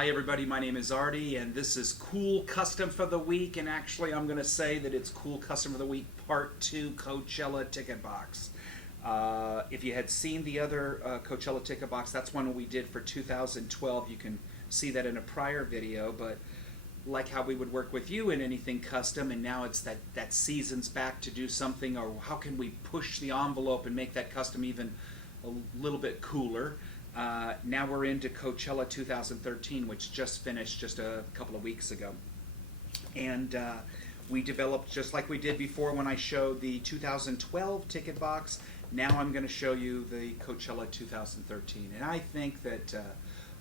Hi everybody, my name is Artie and this is Cool Custom for the Week, and actually I'm going to say that it's Cool Custom for the Week Part 2 Coachella Ticket Box. If you had seen the other Coachella Ticket Box, that's one we did for 2012. You can see that in a prior video, but like how we would work with you in anything custom, and now it's that season's back to do something, or how can we push the envelope and make that custom even a little bit cooler. Now we're into Coachella 2013, which just finished just a couple of weeks ago. And we developed, just like we did before when I showed the 2012 ticket box, now I'm going to show you the Coachella 2013. And I think that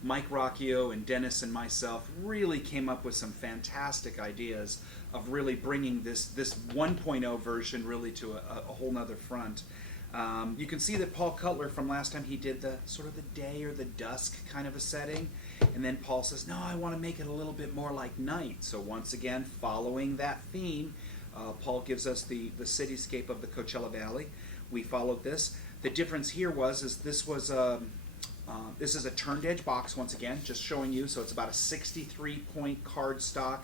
Mike Rocchio and Dennis and myself really came up with some fantastic ideas of really bringing this 1.0 version really to a whole nother front. You can see that Paul Cutler from last time, he did the sort of the day or the dusk kind of a setting, and then Paul says, no, I want to make it a little bit more like night. So once again, following that theme, Paul gives us the cityscape of the Coachella Valley. We followed this. The difference here is this is a turned edge box once again, just showing you. So it's about a 63-point cardstock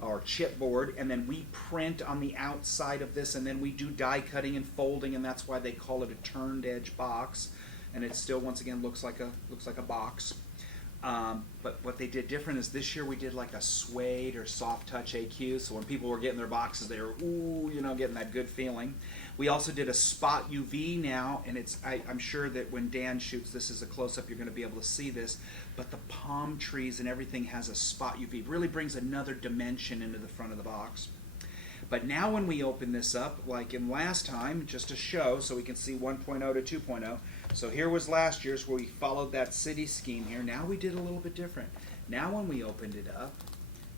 or chipboard, and then we print on the outside of this, and then we do die cutting and folding, and that's why they call it a turned edge box. And it still, once again, looks like a box. But what they did different is this year we did like a suede or soft touch AQ. So when people were getting their boxes, they were getting that good feeling. We also did a spot UV now, and I'm sure that when Dan shoots this as a close-up, you're going to be able to see this. But the palm trees and everything has a spot UV. It really brings another dimension into the front of the box. But now when we open this up, like in last time, just to show, so we can see 1.0 to 2.0. So here was last year's where we followed that city scheme here. Now we did a little bit different. Now when we opened it up,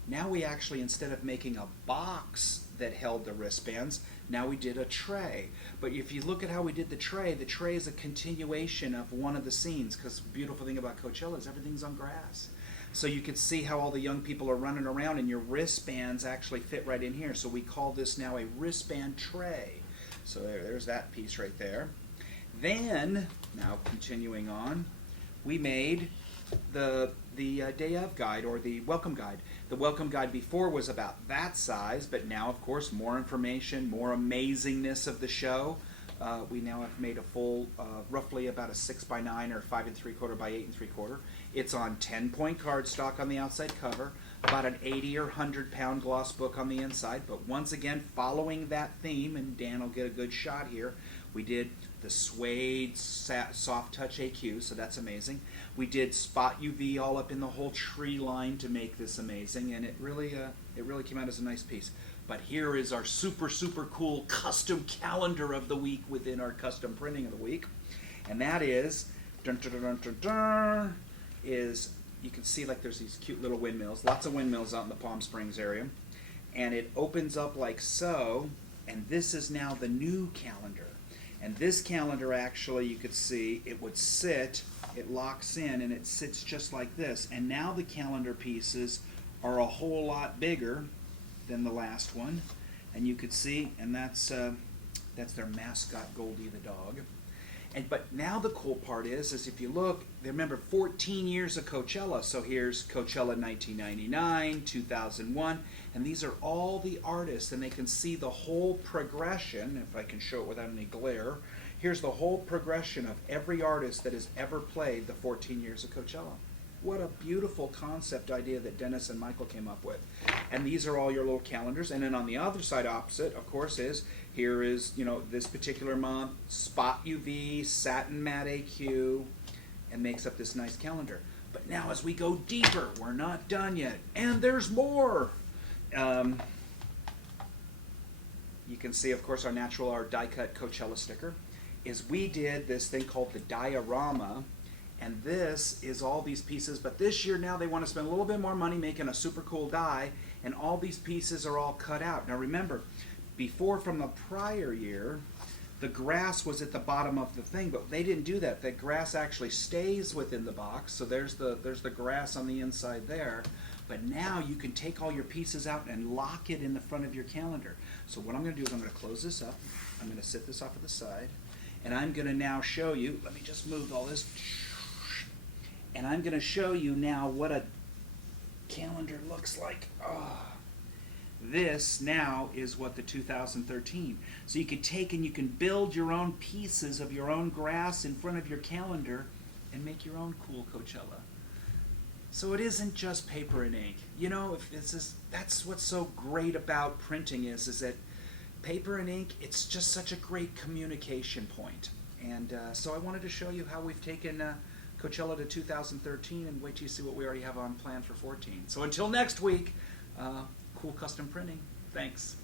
now we actually, instead of making a box that held the wristbands, now we did a tray. But if you look at how we did the tray is a continuation of one of the scenes, because the beautiful thing about Coachella is everything's on grass. So you can see how all the young people are running around, and your wristbands actually fit right in here. So we call this now a wristband tray. So there's that piece right there. Then, now continuing on, we made the day of guide, or the welcome guide. The welcome guide before was about that size, but now, of course, more information, more amazingness of the show. We now have made a full, roughly about a 6x9 or 5 3/4 by 8 3/4. It's on 10-point cardstock on the outside cover, about an 80 or 100-pound gloss book on the inside. But once again, following that theme, and Dan will get a good shot here, we did the suede soft touch AQ, so that's amazing. We did spot UV all up in the whole tree line to make this amazing, and it really came out as a nice piece. But here is our super cool custom calendar of the week within our custom printing of the week, and that is, is you can see like there's these cute little windmills, lots of windmills out in the Palm Springs area, and it opens up like so, and this is now the new calendar. And this calendar, actually, you could see it would sit, it locks in, and it sits just like this. And now the calendar pieces are a whole lot bigger than the last one. And you could see, and that's their mascot, Goldie the dog. But now the cool part is if you look, remember 14 years of Coachella. So here's Coachella 1999, 2001, and these are all the artists, and they can see the whole progression, if I can show it without any glare. Here's the whole progression of every artist that has ever played the 14 years of Coachella. What a beautiful concept idea that Dennis and Michael came up with. And these are all your little calendars. And then on the other side opposite, of course, here is, this particular month, spot UV, satin matte AQ, and makes up this nice calendar. But now as we go deeper, we're not done yet. And there's more. You can see, of course, our die-cut Coachella sticker. We did this thing called the diorama. And this is all these pieces, but this year now they want to spend a little bit more money making a super cool die, and all these pieces are all cut out. Now remember, before from the prior year, the grass was at the bottom of the thing, but they didn't do that. The grass actually stays within the box, so there's the grass on the inside there. But now you can take all your pieces out and lock it in the front of your calendar. So what I'm going to do is I'm going to close this up. I'm going to sit this off to the side, and I'm going to now show you, let me just move all this, and I'm going to show you now what a calendar looks like. Oh. This now is what the 2013. So you can take and you can build your own pieces of your own grass in front of your calendar and make your own cool Coachella. So it isn't just paper and ink. You know, that's what's so great about printing is that paper and ink, it's just such a great communication point. And so I wanted to show you how we've taken Coachella to 2013, and wait till you see what we already have on plan for 14. So until next week, cool custom printing. Thanks.